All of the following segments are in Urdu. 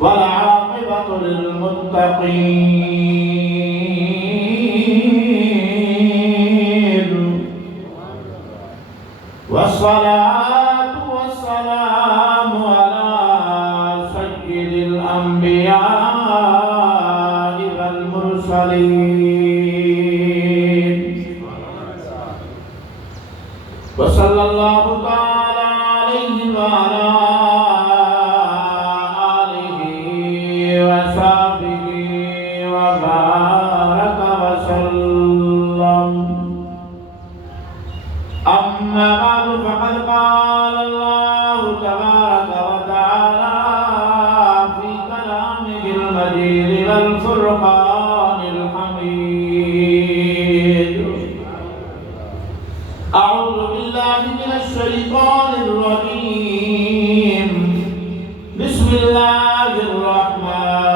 والعاقبة للمتقين والصلاة والسلام على سيد الأنبياء والمرسلين وصلى الله تعالى عليه وعلى آله وصحبه وبارك وسلم. أما بعد فقد قال الله تبارك وتعالى في كلامه المجيد والفرقان الحميد: أعوذ بالله من الشيطان الرجيم. بسم الله الرحمن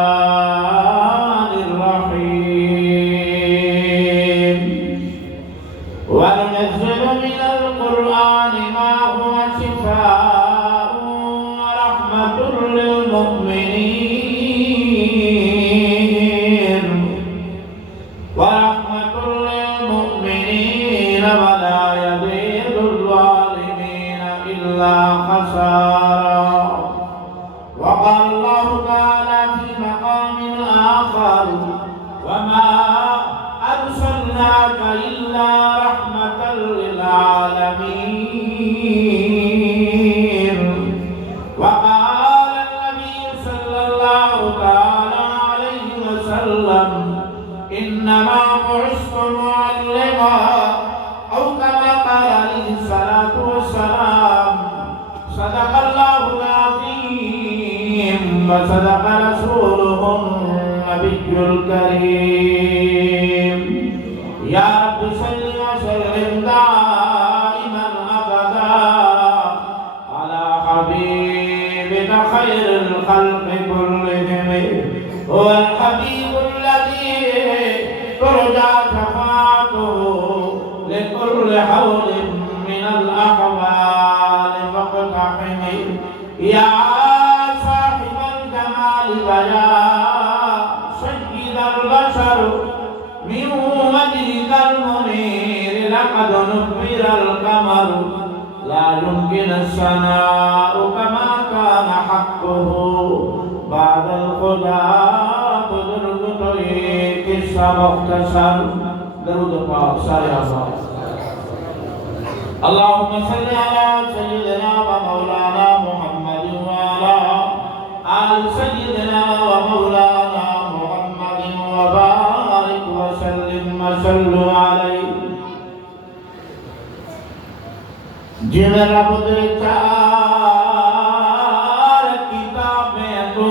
الرحيم. وننزل من القرآن ما هو شفاء ورحمة للمؤمنين ولا يزيد الظالمين إلا خسارا. وقال الله تعالى في مقام آخر: وما أرسلناك إلا رحمة للعالمين. وقال النبي صلى الله تعالى عليه وسلم: إنما بعثت معلما، أو كما قال عليه الصلاة والسلام. صدق الله العظيم وصدق رسوله النبي الكريم. يا رب صل وسلم دائما أبدا على حبيبك خير الخلق كلهم. هو الحبيب الذي ترجى شفاعته لكل حول من الأحوال فاقتحم. يا صاحب الجمال ويا سيد البشر، من وجهك المنير لقد نبر القمر. لا يمكن الثناء كما كان حقه بعد الخدا. بزرگ تو ایک قصہ مختصر. درود پاک سارے آسان. اللهم صل على سيدنا ومولانا محمد وعلى آل سيدنا ومولانا محمد وبارك وسلم وصلوا عليه. جن رب دے چار کتابیں تو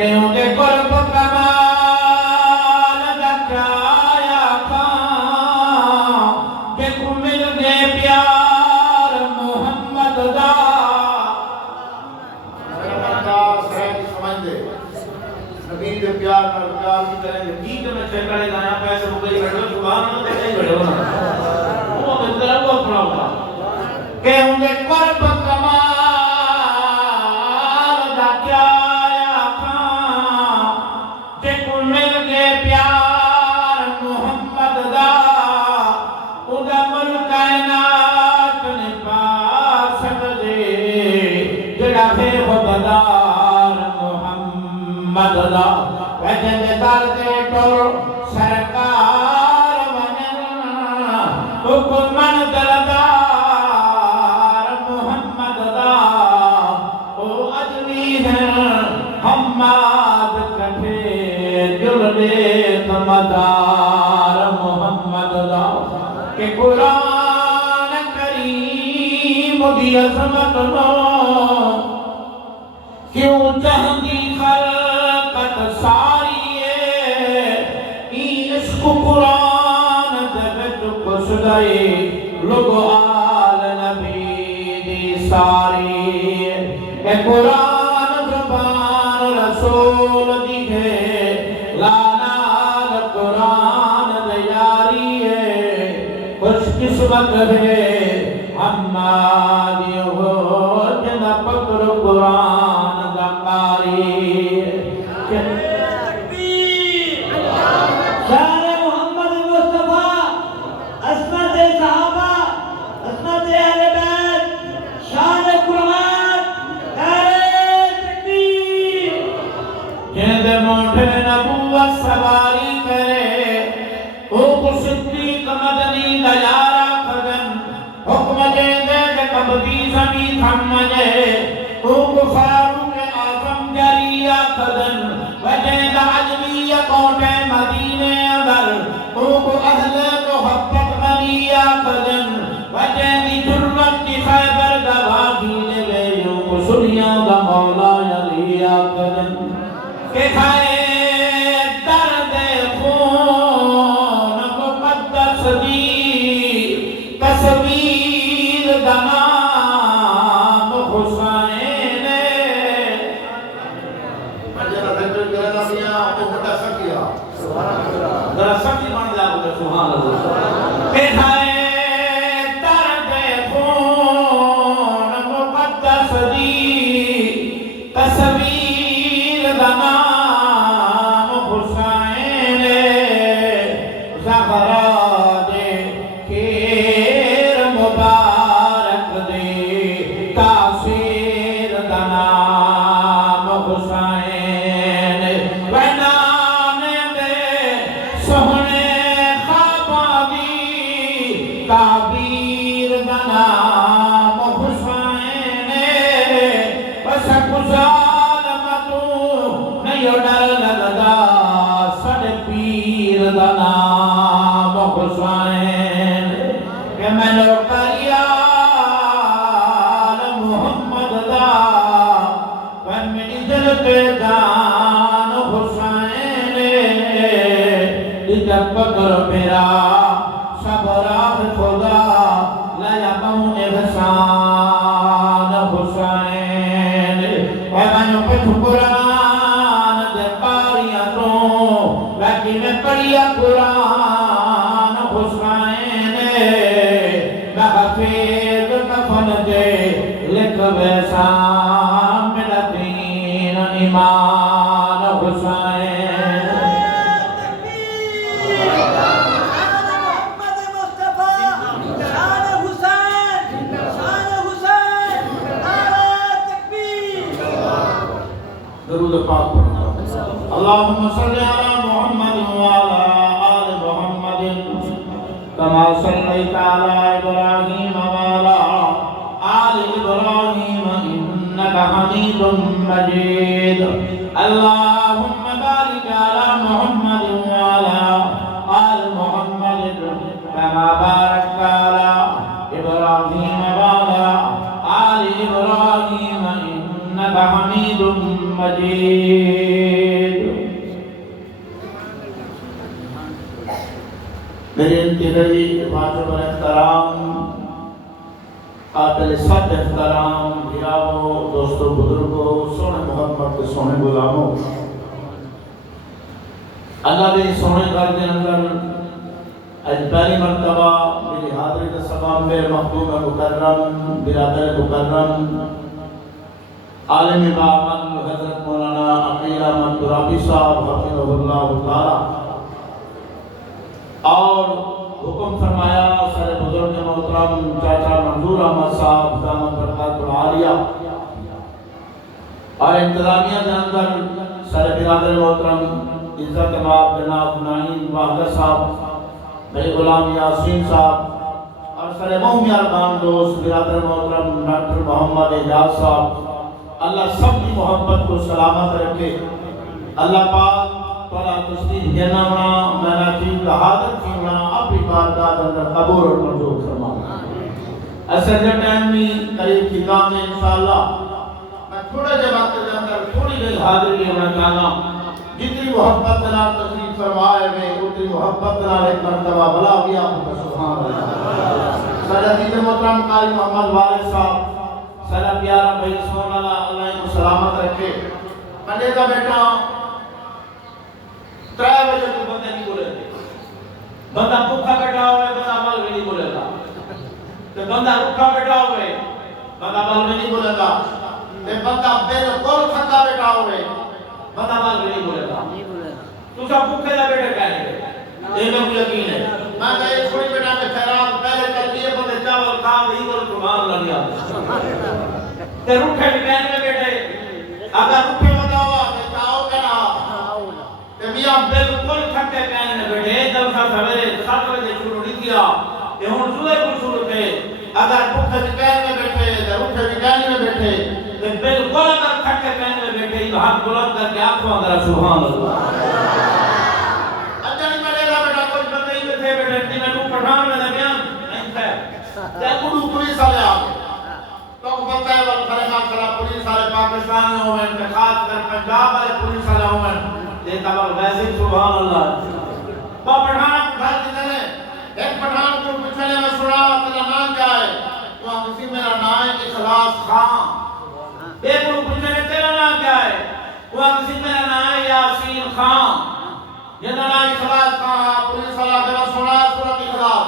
کہ ان کے قرب کمال دا چایا کھاں کہ کو مل گئے پیار محمد دا سمجھ دے نبی کے پیار کا پیار کی کریں گے ٹھیک ہے میں چیک کرے گا یہاں پیسے مکئی بڑھو سبحان اللہ تو نہیں بڑھو نا وہ بہتر ہے وہ اپنا ہوگا کہ ان کے قرب کمال دا چایا کھاں کہ کو مل گئے پیار محمد دا ادا ملک کائنات نے پا سکدے جڑا ہے وفادار محمد دا وجن در دے ٹور سرکار ونن حکمن دلدار محمد دا او اجمی ہیں حماد کٹھے جلدے تمدار محمد دا کہ قرآن کریم دی عظمت نو کیوں چاہندی خلقت ساری ہے این عشق قرآن جگت کس گئے لوگ آل نبی دی ساری اے قرآن زبان رسول دی ہے لانال قرآن دیاری ہے خوش قسمت ہے ہماری ہو جنہ پکر قرآن دا قاری شان محمد مصطفیٰ عصمت صحابہ عصمت اہل بیت شان قرآن نعرہ تکبیر جند موٹھے نبوت سواری کرے او صدیق مدنی دلارہ خدن حکم دے دے کہ کبھی زمین تھم جے او فاروق اعظم جریہ خدن وجہ عجمیہ کوٹے مدینے اندر او اہل محبت غنیہ خدن وجہ دی جرمت کی خیبر گواہی لے او سنیاں دا مولا علیہ خدن کہ کھائے درد خون مقدس دی تصویر دا نام حسین ذرا سکتی بن جا بولے سبحان اللہ کہ کھائے درد خون مقدس دی تصویر دا نام حسین زہرا دے خیر مبارک دے تاثیر دا نام حسین وینانے دے سہنے خواباں دی تعبیر دا نام حسین وسک ظالمتوں نہیں ڈر لگدا سڑ پیر دا نام حسین کہ میں نے کریال محمد دا پر میری دل پہ جان حسین جب بکر میرا سب راہ خدا لیا بہن احسان حسین اے میں پٹھ قرآن دے پاریاں تو لیکن میں پڑھیا قرآن حسین میں حفیظ کفن دے لکھ بیسام میرا دین ایمان حسین درود پاک پڑھنا اللہم صلی علی محمد وعلا آل محمد کما صلیت علی ابراہیم وعلا آل ابراہیم انکا حمید مجید اللہم بارک علی محمد وعلا آل محمد کما بارکت علی ابراہیم وعلا آل ابراہیم انکا حمید مجید. میرے انتہائی واجب احترام قابل صد احترام بھیراؤں دوستوں بزرگوں سونے محبت کے سونے غلاموں، اللہ دے سونے گھر کے اندر اج پہلی مرتبہ میری حاضری کا سبب میرے محبوب مکرم برادر مکرم عالم باغن حضرت مولانا عقیل احمد ترابی صاحب حفظہ اللہ تعالی اور حکم فرمایا سر بزرگ محترم چاچا منظور احمد صاحب دامت برکات العالیہ اور انتظامیہ کے اندر سر برادر محترم عزت امام جناب نعیم واحدہ صاحب، میرے غلام یاسین صاحب اور سر مومی ارمان دوست برادر محترم ڈاکٹر محمد اعجاز صاحب، اللہ سب کی محبت کو سلامت رکھے. اللہ پاک تولا تشریف جنہ ہونا میرا چیز کا حاضر کی ہونا اپنی بارگاہ اندر قبول اور منظور فرما. ایسے ٹائم میں قریب کی کام ہے انشاءاللہ میں تھوڑے جب وقت کے اندر تھوڑی دیر حاضری ہونا چاہنا. جتنی محبت نال تشریف فرمائے میں اتنی محبت نال ایک مرتبہ بلا گیا سبحان اللہ. سر عزیز محترم قاری محمد والد صاحب، سر پیارا بھائی سون اللہ ان کو سلامت رکھے. میں کا بیٹا 3 بجے کو بندے نہیں بولے تھے. بندہ بھوکا بیٹھا ہوئے بندہ مل بھی نہیں بولے گا. تو بندہ بھوکا بیٹھا ہوئے بندہ مل بھی نہیں بولے گا. بندہ بالکل تھکا بیٹھا ہوئے بندہ مال بھی نہیں بولے گا. تو سب بھوکے دا بیٹے کہنے گے یہ میں کو یقین ہے. میں کہا ایک چھوڑی بیٹا میں خیرات پہلے کر دیئے بندے چاول کھا دہی بول سبحان اللہ لیا تے رکھے بھی کہنے میں بیٹے اگر رکھے ہوتا ہوا کہ چاہو کہنا تے میاں بالکل تھکے کہنے میں بیٹے جب سا سویرے 7 بجے شروع نہیں کیا کہ ہون صبح کو شروع تھے. اگر بھوکے بھی کہنے میں بیٹھے تے رکھے بھی کہنے میں بیٹھے تے بالکل اگر تھکے کہنے میں بیٹھے تو ہاتھ بلند کر کے آنکھوں اندر سبحان اللہ. اجانی ملے گا بیٹا کچھ بندے ہی تھے بیٹے میں تو پٹھان میں بیان نہیں تھا تے کڈو پولیس والے آ گئے تو پتہ ہے وقت کرے گا کلا پولیس والے پاکستان میں ہوئے خاص کر پنجاب والے پولیس والے ہوئے یہ تمام ویسے سبحان اللہ. وہ پٹھان اٹھا دیتے ہیں ایک پٹھان کو پوچھنے میں سنا تیرا نام کیا ہے تو کسی میرا نام ہے اخلاص خان. ایک کو پوچھنے تیرا نام کیا ہے وہ کسی میرا نام ہے یاسین خان. یہ نام اخلاص خان پولیس والا میرا سنا سورۃ اخلاص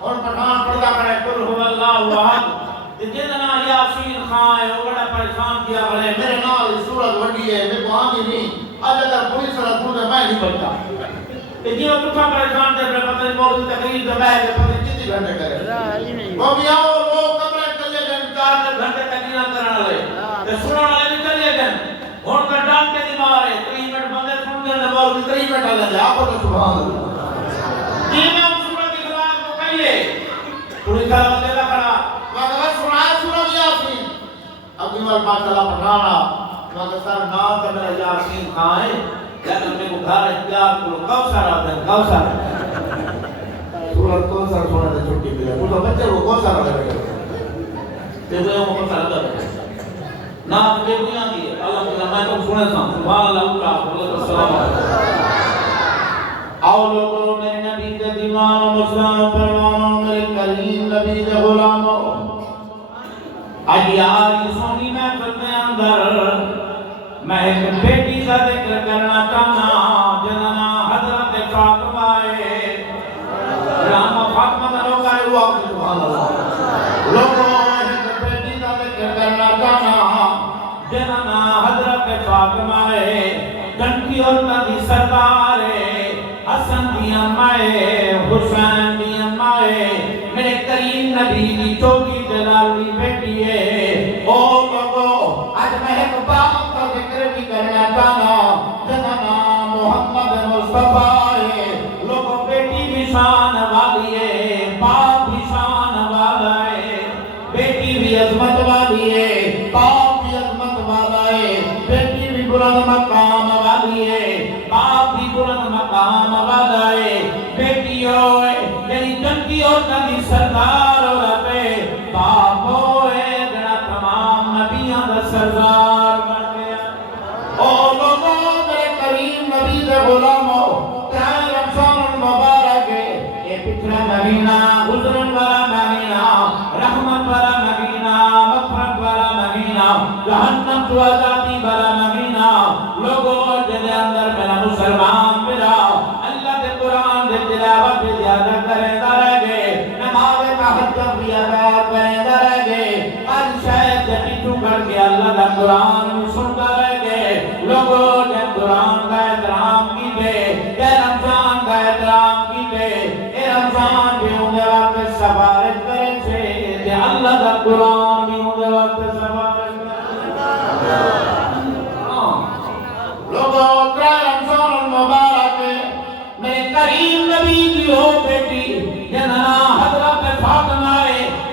اور پٹھان پڑھتا کرے قل هو اللہ احد. جن نام یاسین خان ہے وہ بڑا پریشان کیا بڑے میرے نام سورۃ وڈی ہے میں کو آندھی نہیں اج اگر پولیس والا سن میں نہیں بچتا کہ جیو تو پریشان تے پتہ نہیں موضوع تقریر دے بیٹھ کے پتہ کتنی گھنٹے کرے وہ میاں وہ کمرے چلے گئے 4 گھنٹے تقریر کرنے والے تے سننے والے بھی چلے گئے ہن تے ڈال کے دی مارے 30 منٹ بندے سن دے موضوع 30 منٹ لے جا آپ تو سبحان اللہ. جی میں سورۃ اخلاص کو کہیے پولیس والا بندہ کھڑا مگر سنایا سورۃ یاسین ابھی مال ماشاءاللہ پٹھانا مگر سر نام تے میرا یاسین خان ہے لیکن میں کو گھر اختیار کرو کوثر آتے ہیں کوثر سورۃ کوثر سونے تے چھٹی ملے وہ تو بچے کو کوثر آتے ہیں تے وہ کوثر آتے ہیں نام بے بنیادی ہے. اللہ میں تو سنے تھا سبحان اللہ السلام علیکم. آؤ لوگوں میرے نبی کے دیوانوں مسلمانوں پروانوں میرے کریم نبی کے غلاموں آج یاری سونی میں کرنے اندر میں ایک بیٹی کا ذکر کرنا چاہنا جننا حضرت فاطمہ رام فاطمہ کا لوگ آئے ہوا سبحان اللہ لوگوں ایک بیٹی کا ذکر کرنا چاہنا جننا حضرت فاطمہ جنکی اور نبی سرکار حسن دی امائے حسین دی امائے میرے کریم نبی دی چوکی جلالی بیٹی ہے. او لوگو آج میں ایک باپ کا ذکر بھی کرنا چاہنا جنہ نام محمد مصطفیٰ ہے. لوگو بیٹی بھی شان والی ہے باپ بھی شان والا ہے بیٹی بھی عظمت والی ہے باپ بھی عظمت والا ہے بیٹی بھی بلند مقام والی ہے باپ بھی بلند مقام والا ہے. بیٹی ہوئے یعنی جنگی اور نبی سردار عورت ہے باپ ہوئے جڑا تمام نبیاں دا سردار بن گیا. دے غلاموں ترائے رمضان المبارک اے پچھلا مہینہ گزرن والا مہینہ رحمت والا مہینہ مغفرت والا مہینہ جہنم تو آزادی والا مہینہ لوگوں جدے اندر میرا مسلمان میرا اللہ دے قرآن دے تلاوت بھی زیادہ کریں دا رہ گئے نماز تہجد بھی ادا کریں دا رہ گئے ہر شاید جتی ٹکڑ کے اللہ دا قرآن بھی سنتا رہ گئے لوگوں جب قرآن کا احترام کی دے کہ رمضان کا احترام کی دے اے رمضان بھی ہونے وقت سفارت کریں چھے کہ اللہ دا قرآن بھی ہونے وقت سفارت کریں لوگوں کا رمضان المبارک میرے کریم نبی کی ہو بیٹی جنہا حضرت فاطمہ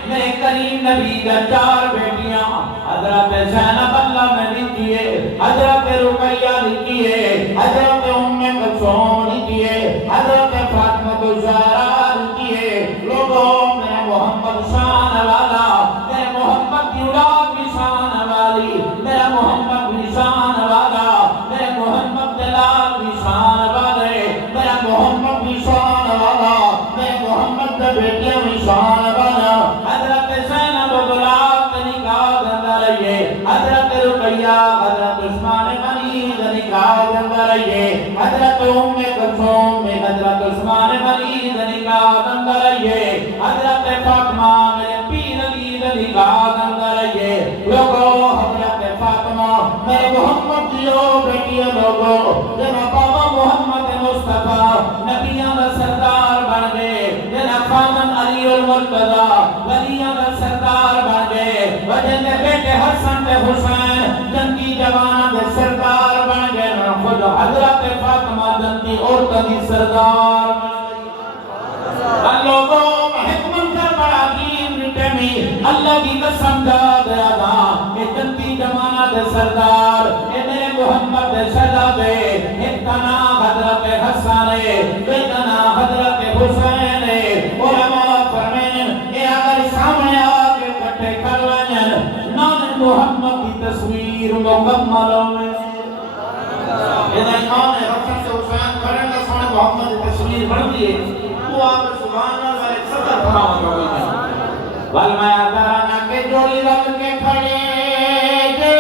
میرے کریم نبی کا 4 بیٹیاں حضرت زینب اللہ میں لکھیے حضرت رقیہ لکھیے حضرت ام کلثوم لکھیے حضرت فاطمہ الزہرا لکھیے لوگوں میرے محمد شان والا میرے محمد کی اولاد کی شان والی میرے محمد کی شان والا میرے محمد جلال کی شان والے میرے محمد کی شان والا میرے محمد کے بیٹیاں کی شان والا حضرت زینب اولاد نکاح کرتا رہیے حضرت رقیہ حضرت عثمان غنی نکاح کرتا رہیے حضرت ام کلثوم حضرت عثمان غنی نکاح کرتا رہیے حضرت فاطمہ میرے پیر علی نکاح کرتا رہیے لوگوں حضرت فاطمہ میرے محمد دیو بیٹی لوگوں جنہ بابا محمد مصطفیٰ نبیان سردار بن گئے جنہ خامن علی المرتضی ولیان سردار بن گئے وجن بیٹے حسن تے حسین جنگی جوانہ دے سردار بن گئے خود حضرت فاطمہ جنگی عورتوں دی سردار بن لوگوں حکمت کا بڑا عظیم رٹمی اللہ کی قسم داد ادا کہ جنتی جمانہ دے سردار اے میرے محمد دے شہزادے ایک کا نام حضرت حسن ہے ایک کا نام حضرت حسین ہے علماء فرمین اے اگر سامنے آگے کٹھے کروائیں نان محمد کی تصویر مکمل ہوئے اذا امام حسن سے حسین کریں گا سونے محمد کی تصویر بڑھ دیئے وہ آگے سبحان اللہ ایک صدر فرامت ہوئی ہے والمایا درانا کے جوڑی رکھ کے کھڑے دے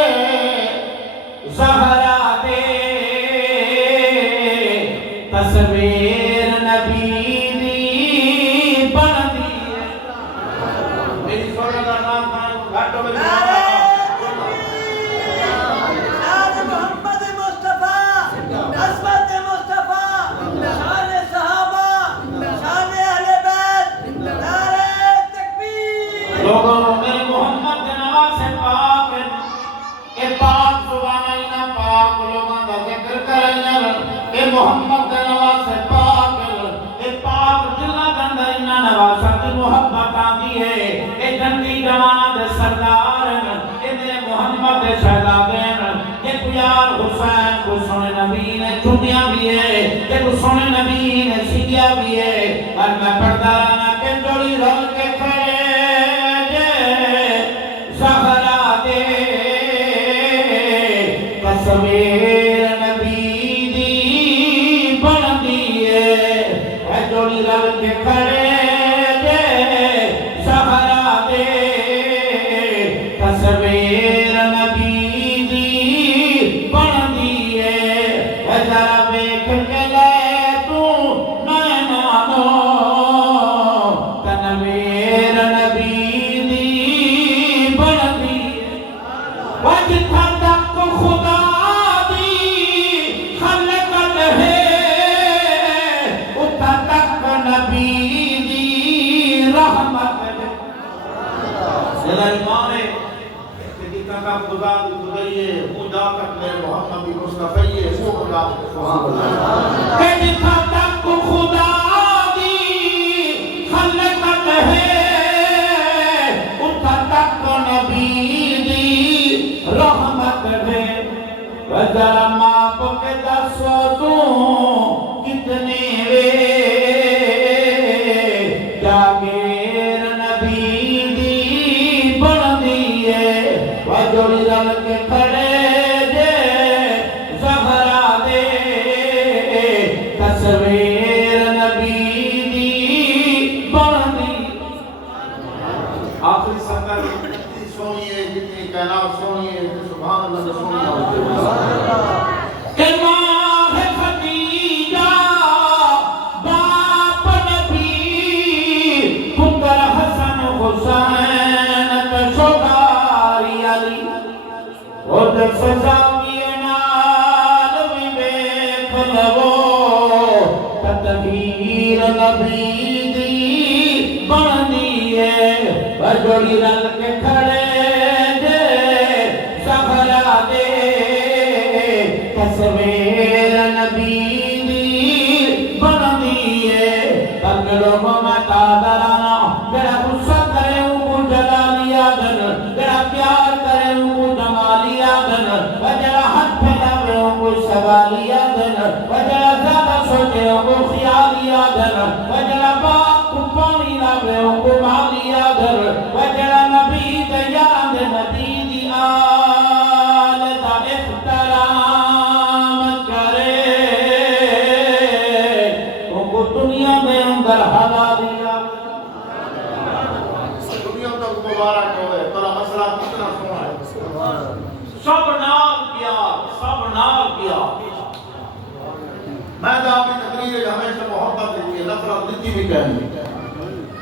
زہرا دے تصویر نبی دی بن دی میری سوڑا دا نام گھٹو میں لوگوں میرے محمد نواز سے پاک اے پاک سبحانہ پاک لوگوں دا ذکر کریں اے محمد نواز سے پاک اے پاک جلہ گندر انہا نوازہ کی محبت آدھی ہے اے جنگی جوانہ دے سردار اے میرے محمد دے شہدادین اے پیار حسین کو سونے نبی نے چھٹیاں بھی ہے اے کو سونے نبی نے سیدھیا بھی ہے اور میں پڑھتا رہنا کہ جوڑی رل کے کھڑے تصویر نبی دی بن دیئے اے جوڑی رل کے کھڑے دے زہرا دے تصویر نبی دی بن دیئے اے ذرا بیک کے لے تو نینانو تنویر نبی دی بن دیئے وجہ تک خدا ایمان ہے کہ جتنا کا خدا دی خدایے ہوں جا تک میرے محمد دی مصطفی ہے سو خدا سبحان اللہ کہ جتنا تک خدا دی خلقت ہے اتنا تک نبی دی رحمت ہے وذرا ماپ کے دسو تو کتنے وے جاگیر نبی جوڑی رل کے کھڑے دے زہرا دے تصویر نبی دی بندی ہے تک لوگوں میں تادرانا میرا غصہ کرے ان کو جلالی آدن میرا پیار کرے ان کو جمالی آدن وجرہ حد پھیلاوے ان کو سوالی آدن وجرہ زیادہ سوچے ان کو خیالی آدن وجرہ باق کو پانی لاوے ان کو مالی آدن وجرہ نبی دیان نبی دی آل دا احترام کرے ان کو دنیا میں اندر حلالی آدن دنیا تک مبارک ہوئے ترہ مسئلہ کتنا سونا ہے سب نال کیا میں تو آپ کی تقریر ہے ہمیشہ محبت دیتی ہے نفرت دیتی بھی کہنی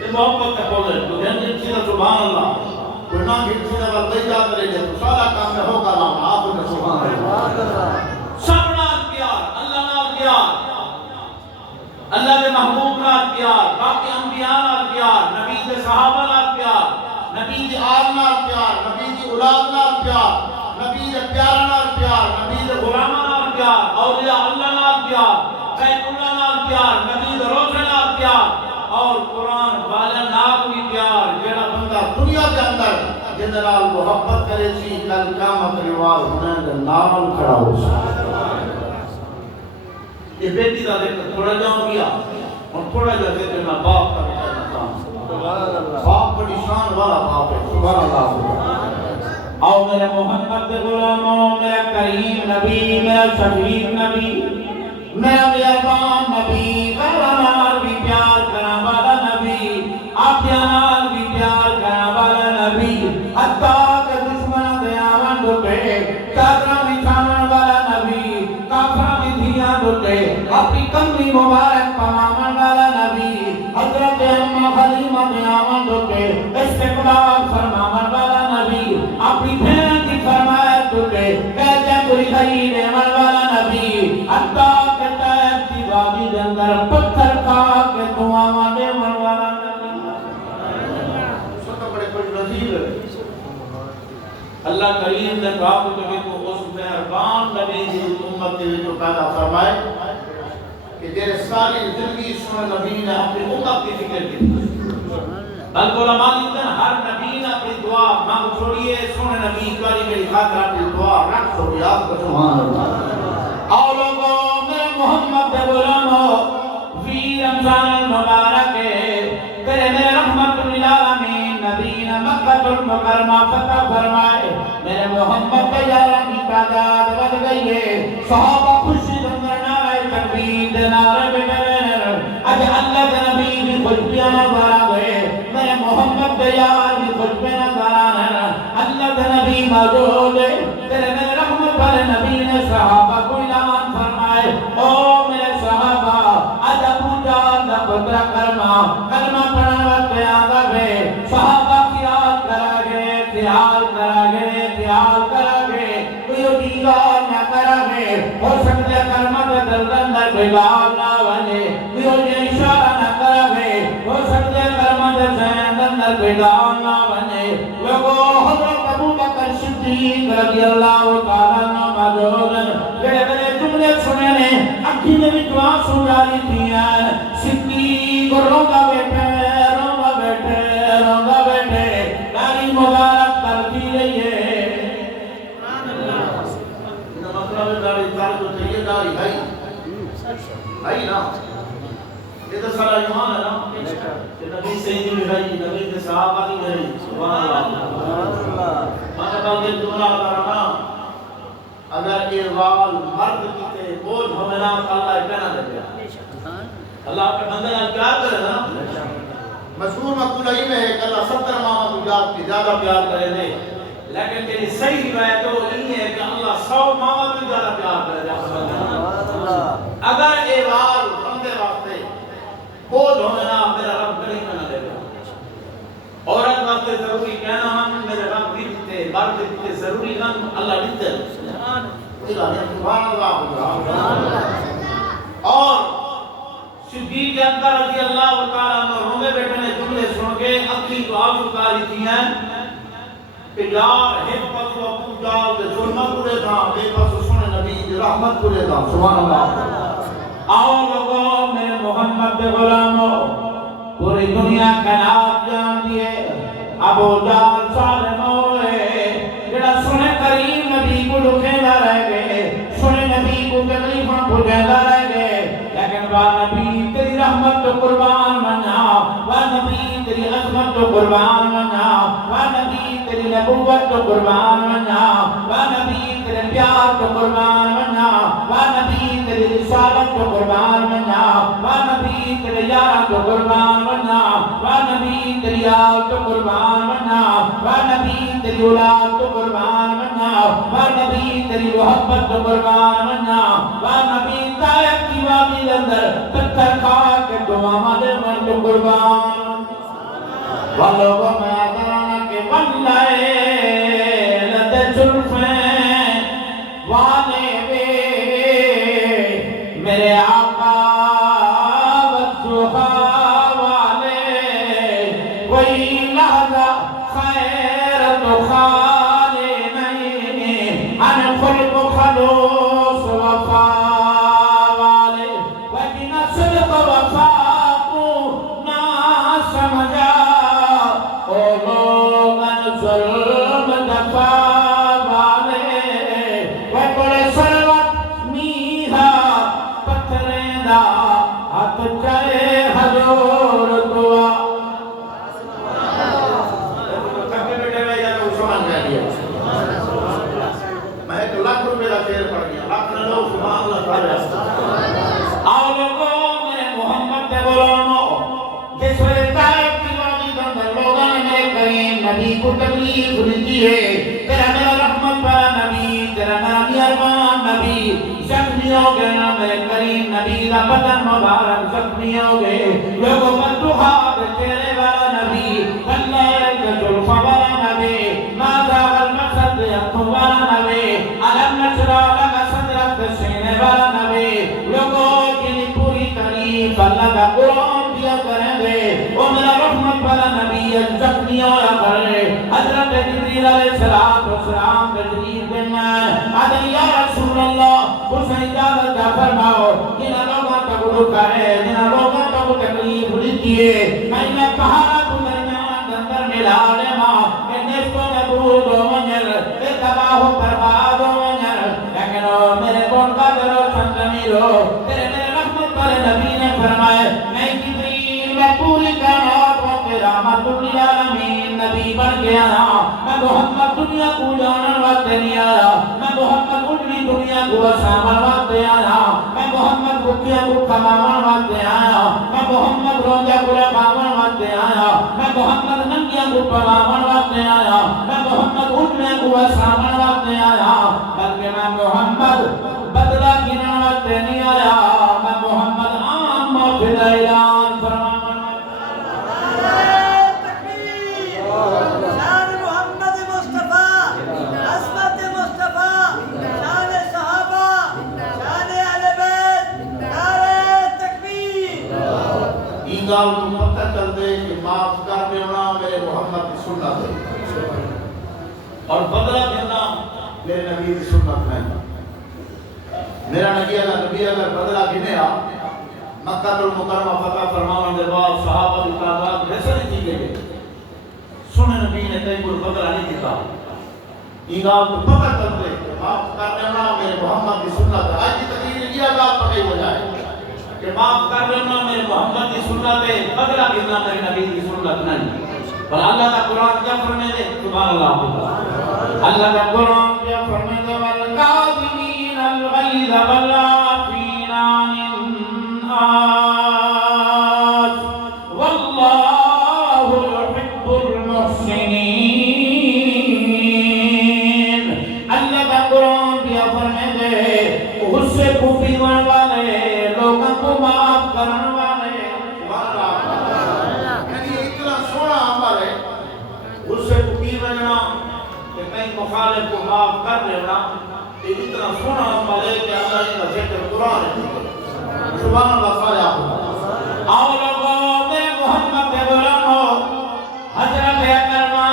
یہ محبت کا بولے تو جنجن سیدھا سبحان اللہ کوئی نہ گھر سیدھا والدی جات رہے جائے تو سارا کام میں ہوگا لام آپ نے سبحان اللہ سب نال پیار اللہ نال پیار اللہ دے محبوب نال پیار باقی انبیاء نال پیار نبی دے صحابہ نال پیار نبی دے آل نال پیار نبی دے اولاد نال پیار نبی دے پیار نال پیار نبی دے غلامہ نال پیار اولیاء اللہ نال پیار بیت اللہ نال پیار نبی دے روزے نال پیار اور قرآن والا نال بھی پیار جڑا بندہ دنیا کے اندر جن نال محبت کرے سی کل قیامت رواز ہونے دے نال کھڑا ہو سکتا یہ بیٹی دا دیکھ تھوڑا جاؤں گیا اور تھوڑا جا دیکھ میں باپ کا کہنا تھا باپ بڑی شان والا باپ ہے سبحان اللہ آؤ میرے محمد غلاموں میرا کریم نبی میرا شفیق نبی میرا مہربان نبی غیرانال بھی پیار کرنا والا نبی آپیانال بھی پیار کرنا والا نبی حتیٰ کہ دشمنہ دے آون دوتے چادرہ بھی چھاون والا نبی کافرہ بھی دھیاں دوتے اپنی کمری مبارک پامامن والا نبی حضرت امہ خلیمہ دے آون دوتے استقبال فرمامن والا نبی اپنی بھین کی فرمایت دوتے کہتے کوئی خیر احمد والا نبی حتیٰ کہتا ہے اپنی وادی جندر پتھر کھا کے تو آوانے من والا نبی سنتا بڑے کچھ نظیر ہے اللہ کریم نے کہا کہ تو اس مہربان نبی دی امت کے جو پیدا فرمائے کہ جیرے ساری زندگی سنے نبی نے اپنی امت کی فکر کی بلکہ علماء لیتے ہیں ہر نبی نے اپنی دعا مانگ چھوڑیے سنے نبی کاری میری خاطر اپنی دعا رکھ چھوڑی آپ کا سبحان اللہ آؤ لوگوں میرے محمد غلاموں فی رمضان المبارک تیرے میرے رحمت للعالمین نبی نے مکہ المکرمہ فتح فرمائے میرے محمد تیارہ کی تعداد بڑھ گئی ہے صحابہ خوشی دنگر نعرہ تکبیر دے نعرہ بگرر اج اللہ کے نبی بھی خوش پیانا بارا گئے میرے محمد تیار بھی خوش پیانا بارا ہے اللہ کے نبی موجود ہے تیرے میرے رحمت والے نبی نے صحابہ کو اعلان فرمائے او میرے صحابہ اج ابو جان دا پتر کلمہ پڑھنے وقت آگا گئے صحابہ خیال کرا گے کوئی دیوار نہ کرا گے ہو سکتے کرمت دردن در بگاب نہ بنے کوئی اشارہ نہ کرا گے ہو سکتے کرمت زیندن در بگاب نہ بنے لوگو حضرت ابو بکر صدیق رضی اللہ تعالیٰ عنہ موجود بڑے بڑے جملے سنے نے اکھی میں بھی دعا سن جاری تھی صدیق روگا بیٹھے داری مبارک کرتی رہی ہے مطلب داری تو چاہیے داری ہے نا یہ تو سارا ایمان ہے نا کہ نبی سیدی بھی ہے نبی کے صحابہ بھی ہے سبحان اللہ مانا بلکہ جملہ کرنا اگر یہ وال مرد کیتے بوجھ ہمیں نام اللہ کہنا دے اللہ کے بندے نال کیا کرے نا مشہور مقولہ ہی میں ہے کہ اللہ 70 ماما تجاب کی زیادہ پیار کرے دے لیکن تیری صحیح روایت وہ نہیں ہے کہ اللہ 100 ماما تو زیادہ پیار کرے دے اگر اے وال بندے واسطے بوجھ ہونے نا میرا رب نہیں کہنا دے گا عورت واسطے ضروری کہنا ہم میرے رب بھی دیتے مرد دیتے ضروری ہم اللہ دیتے سبحان اللہ اور صدیق اکبر رضی اللہ تعالیٰ عنہ رومے بیٹھے نے جملے سن کے اکھی دعا اتاری تھی ہیں کہ یار ایک پسو ابو جال دے ظلمہ پورے تھا بے پسو سنے نبی دے رحمت کو لیتا ہوں سبحان اللہ آؤ لوگوں میرے محمد کے غلاموں پوری دنیا کا نام جان دیے ابو جہل سالم ہوئے جڑا سنے کریم نبی کو لکھیندہ رہ گئے سنے نبی کو تکلیفاں پہنچیندہ رہ گئے لیکن وا نبی تیری رحمت تو قربان منا وا نبی تیری عظمت تو قربان منا وا نبی تیری نبوت تو قربان منا وا نبی تیرے پیار تو قربان منا وا نبی تیری رسالت تو قربان منا وا نبی تیرے یار تو قربان منا وا نبی تیری آل تو قربان منا وا نبی تیری اولاد تو قربان منا وا نبی تیری محبت تو قربان منا وا نبی طائف کی وادی کے اندر پتھر کھا کے دعا مدے من تو قربان واللہ میں کرانا کہ واللہ لدے چلفیں وانے وے میرے آقا والسخا والے کوئی لحظہ خیر تو خالے نہیں ان خلق خلوص وفا والے وجن صدق وفا کو نہ سمجھا او لوگن ظلم دفا والے وہ بڑے سروت میہا پتھریں دا ہاتھ چاہے حضور دعا میں ایک لاکھ روپے کا شعر پڑھ گیا لاکھ نہ لو سبحان اللہ تعالی آؤ لوگوں میرے محمد کے غلاموں جس وقت طائف کی وادی کے اندر لوگوں نے میرے کریم نبی کو تکلیف دی ہے تیرا میرا رحمت والا نبی تیرا میرا مہربان نبی زخمی ہو گئے نا میرے کریم نبی کا بدن مبارک زخمی ہو گئے لوگوں پر دخات چہرے والا نبی اللہ کے زلفہ والا نبی ماذا المقصد یقو والا نبی علم نشرا لگا صدرت سینے والا نبی لوگوں کی پوری تعریف اللہ کا قرآن دیا کریں گے وہ میرا رحمت والا نبی زخمی ہویا کرے حضرت جبریل علیہ السلام تشریف دینا آدم یا رسول اللہ اس نے اجازت کا فرماؤ جن لوگوں تک رکا ہے جن لوگوں تک تکلیف دیتی ہے میں نے پہاڑا کو درمیان اندر ملا لے ماں کہ نشتوں نے بود و منجر اے تباہ و برباد و منجر لیکن میرے کون کا درو سنگمیرو تیرے میرے رحمت والے نبی نے فرمائے میں جبریل میں پوری کائنات و رحمت للعالمین نبی بن گیا میں محمد دنیا کو جانن وقت نہیں آیا میں محمد اجلی دنیا کو سامن وقت آیا میں محمد بکیا کو کماون وقت آیا میں محمد رونجا کو لکھاون وقت آیا میں محمد ننگیا کو پراون وقت آیا میں محمد اجلی کو سامن وقت آیا بلکہ میں محمد بدلہ گنن وقت نہیں آیا میں محمد عام موجود اعلان فرمان گال کو پتہ چل دے کہ معاف کر دینا میرے محمد کی سنت ہے اور بدلہ دینا میرے نبی کی سنت ہے میرا نبی اگر بدلہ دینے مکہ المکرمہ فتح فرمانے کے بعد صحابہ کی تعداد ایسے نہیں کی گئی سنے نبی نے کہیں کوئی بدلہ نہیں دیتا یہ گال کو پتہ چل دے کہ معاف کر دینا میرے محمد کی سنت ہے آج کی تقریر یہ گال پتہ ہو جائے کہ معاف کر دینا میرے محمد کی سنت ہے بدلہ دینا میرے نبی کی سنت نہیں پر اللہ کا قرآن کیا فرمائے دے سبحان اللہ اللہ کا قرآن کیا فرمائے دے والکاظمین الغیظ والعافین عن الناس واللہ یحب المحسنین اللہ کا قرآن کیا فرمائے دے غصے کو پینے والے لوگوں کو معاف کرنے والے یعنی اتنا سونا عمل ہے اس سے پیر رہنا کہ کہیں مخالف کو معاف کر دینا یہ اتنا سونا عمل ہے کہ اللہ نے ذکر قرآن ہے سبحان اللہ صلی آؤ لوگوں میرے محمد کے غلاموں حضرت اکرمہ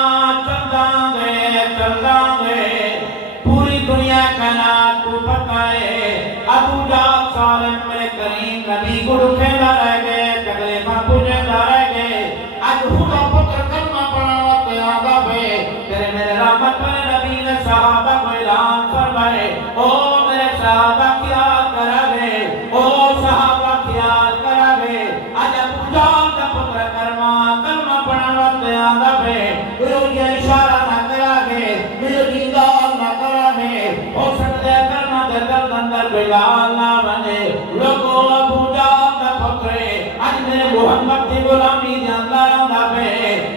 چل دیں گے پوری دنیا کا نام کو پکا فرمائے ابو جہل سالم میرے کریم نبی کو رکھیندہ رہ گئے تکلیفاں پوجھیندہ رہ گئے اج خدا پتر کلمہ پڑھاوا تے آندا پے تیرے میرے رحمت والے نبی نے صحابہ کو اعلان فرمائے او میرے صحابہ خیال کرا گے او صحابہ خیال کرا گے اج ابو جہل دا پتر کلمہ پڑھاوا تے آندا پے کوئی اشارہ نہ کرا گے میرے دیدار نہ کرا گے ہو سکتا ہے کلمہ دے دل اندر بلال نہ بنے لوگو ابو جہل دا پتر اج میرے محمد دی غلامی دے اندر آندا پے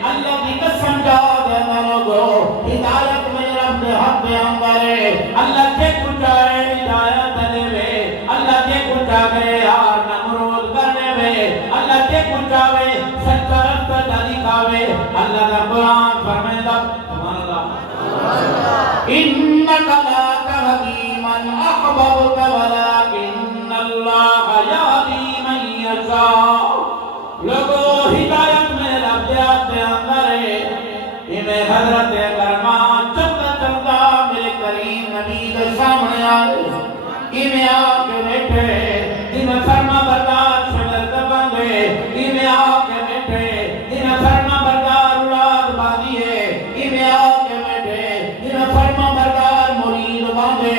اللہ دی قسم جا دے لوگو ہدایت میں رب دے حق دے اندر ہے اللہ کے کچھ ہے ہدایت دے وے اللہ کے کچھ ہے یار نمرود کرنے وے اللہ کے کچھ ہے سچا رستہ دکھاوے اللہ دا قرآن فرمائے سبحان اللہ انک لا تہدی من احببت ولکن اللہ یہدی من یشاء لوگو ہدایت میں رب دے اندر ہے میں حضرت کرما چلتا چلتا میرے کریم نبی کے سامنے آئے میں آ کے بیٹھے میں فرما بردار شگرد بندے میں آ کے بیٹھے میں فرما بردار اولاد باندھیے میں آ کے بیٹھے میں فرما بردار مرید باندھے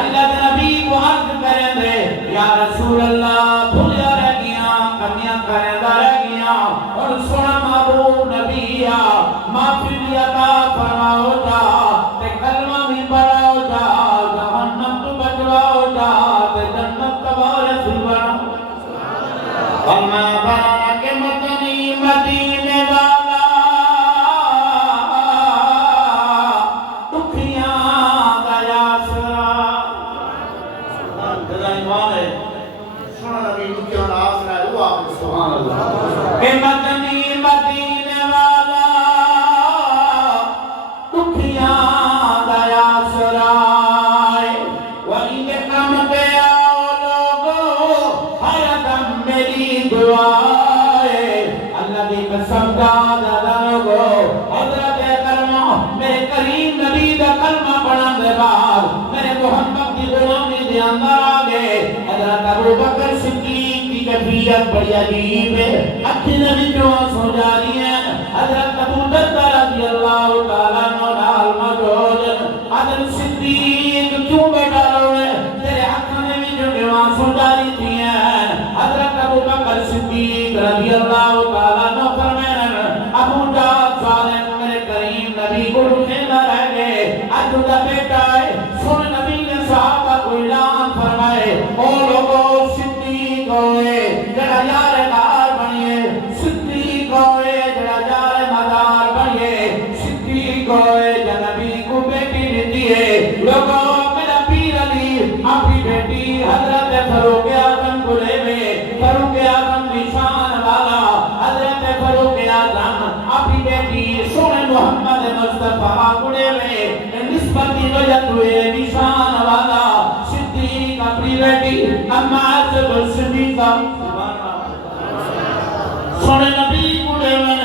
اللہ کے نبی کو عرض کریں دے یا رسول اللہ بھولیا رہ گیا کمیاں کرندہ رہ گیا اور سونا محبوب نبی معافی بھی عطا فرماؤ جا تے کلمہ بھی پڑھاؤ جا جہنم تو بچواؤ جا تے جنت تبارے سلوانو وَمَا بَارَكَ مَدَنِي مدینے والا دکھیاں دا یاسرا جدا ایمان ہے سونا نبی دکھیاں دا آسرا ہے وہ آپ سبحان اللہ کہ مدنی مدینے والا دکھیاں دا یاسرا وہی دے کم پہ آؤ لوگو ہر دم میری دعائے اللہ دی قسم دادا لوگو حضرت کلمہ میرے کریم نبی دا کلمہ پڑھن دے بعد میرے محمد کی غلامی دے اندر آگے حضرت ابو بکر صدیق کی کیفیت بڑی عجیب ہے اکھی نبی جو سو جا رہی ہیں حضرت ابو دردہ رضی اللہ تعالیٰ نال موجود حضرت صدیق کیوں بیٹھا روے تیرے حق میں بھی جو جوان سو جا رہی تھی ہیں حضرت ابو بکر صدیق رضی اللہ تعالیٰ نو فرمائے ابو جہل صالح میرے کریم نبی کو رکھیندہ رہ گئے اج دا بیٹا ہے سن نبی نے صحابہ کو اعلان فرمائے او لوگو صدیق ہوئے جڑا یار دار بنیے صدیق ہوئے جڑا یار مدار بنیے صدیق ہوئے جڑا نبی کو بیٹی دیتی ہے لوگو میرا پیر علی اپنی بیٹی حضرت فاروق اعظم کو لے میں فاروق اعظم نشان والا حضرت فاروق اعظم اپنی بیٹی سونے محمد مصطفیٰ کو لے میں نسبت کی وجہ ہوئے نشان والا صدیق اپنی بیٹی اما عزب صدیقہ سونے نبی کو لے میں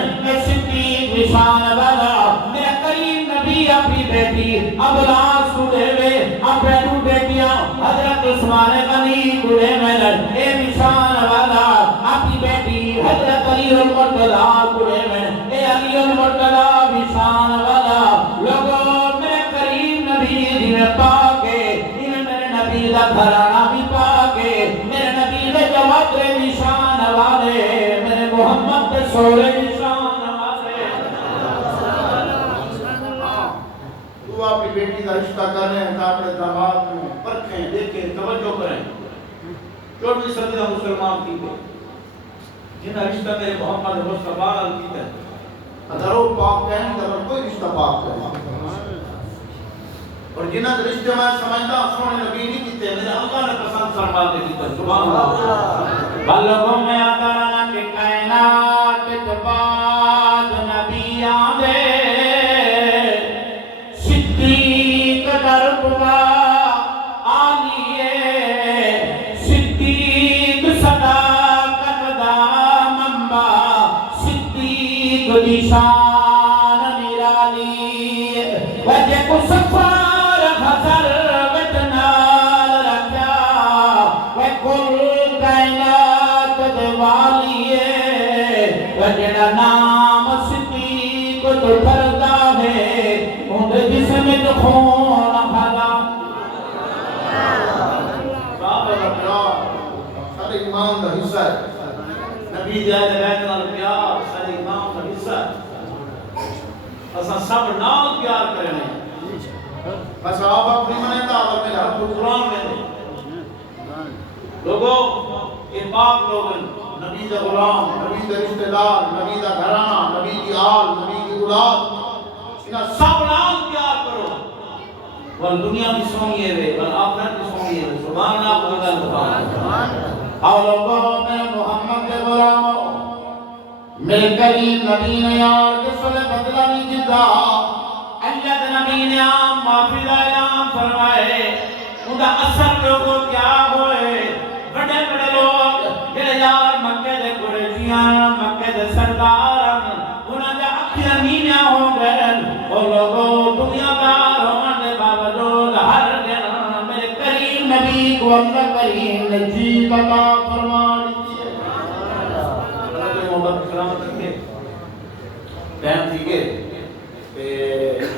صدیق نشان والا میرا کریم نبی اپنی بیٹی ابلاس کو لے میں اپنی بیٹیاں حضرت عثمان غنی کو لے میں اے نشان والا اپنی بیٹی حضرت علی المرتضی کو لے میں اے علی المرتضی نشان والا لوگوں میرے کریم نبی جنہیں پاکے جنہیں میرے نبی دا گھرانہ بھی پاکے میرے نبی دے جوادر نشان والے میرے محمد دے سورے نشان والے تو اپنی بیٹی کا رشتہ کر رہے ہیں اپنے داماد میں پرکھیں دیکھیں توجہ کریں 14ویں صدی کا مسلمان کی گئے جنہ رشتہ میرے محمد مصطفیٰ کی ہے اگر وہ پاک کہیں تو کوئی رشتہ پاک کہیں اور جنہ رشتے میں سمجھتا سونے نبی نہیں کیتے میرے اللہ نے پسند فرما کے کیتے سبحان اللہ بلغوں میں آدھارانا کہ کائنات کے بعد نبی آدھے صدیق دربا آلیے صدیق صداقت دا منبع صدیق دی شان نرالی وجہ کو سفار حضر وطنال جڑا نام صدیق تو ڈردا ہے اون دے جسم وچ خون بھرا صحابہ دا پیار سارے ایمان دا حصہ ہے نبی دے اہل بیت نال پیار سارے ایمان دا حصہ ہے اساں سب نال پیار کرنے میں صحابہ کو نہیں منتا اور میرے حق قرآن میں لوگوں یہ پاک لوگن نبی دا غلام نبی دا رشتہ دار نبی دا گھرانہ نبی دی آل نبی دی اولاد انہاں سب نال پیار کرو ول دنیا بھی سونی ہے ول آخرت بھی سونی ہے سبحان اللہ کو گل سبحان اور لوگوں میں محمد کے غلاموں میرے کریم نبی نے یار کس نے بدلہ نہیں دیتا اللہ کے نبی نے عام معافی کا اعلان فرمائے ان کا اثر لوگوں کیا ہوئے بڑے بڑے لوگ جڑے یار مکے دے قریشیاں مکے دے سردار انہاں دے اکھیاں نیویاں ہو گئے اور لوگوں دنیا دار ہون دے باوجود ہر دن میرے کریم نبی کو اللہ کریم نے جیت عطا فرما دی ہے اللہ محمد سلامت رکھے بہن ٹھیک ہے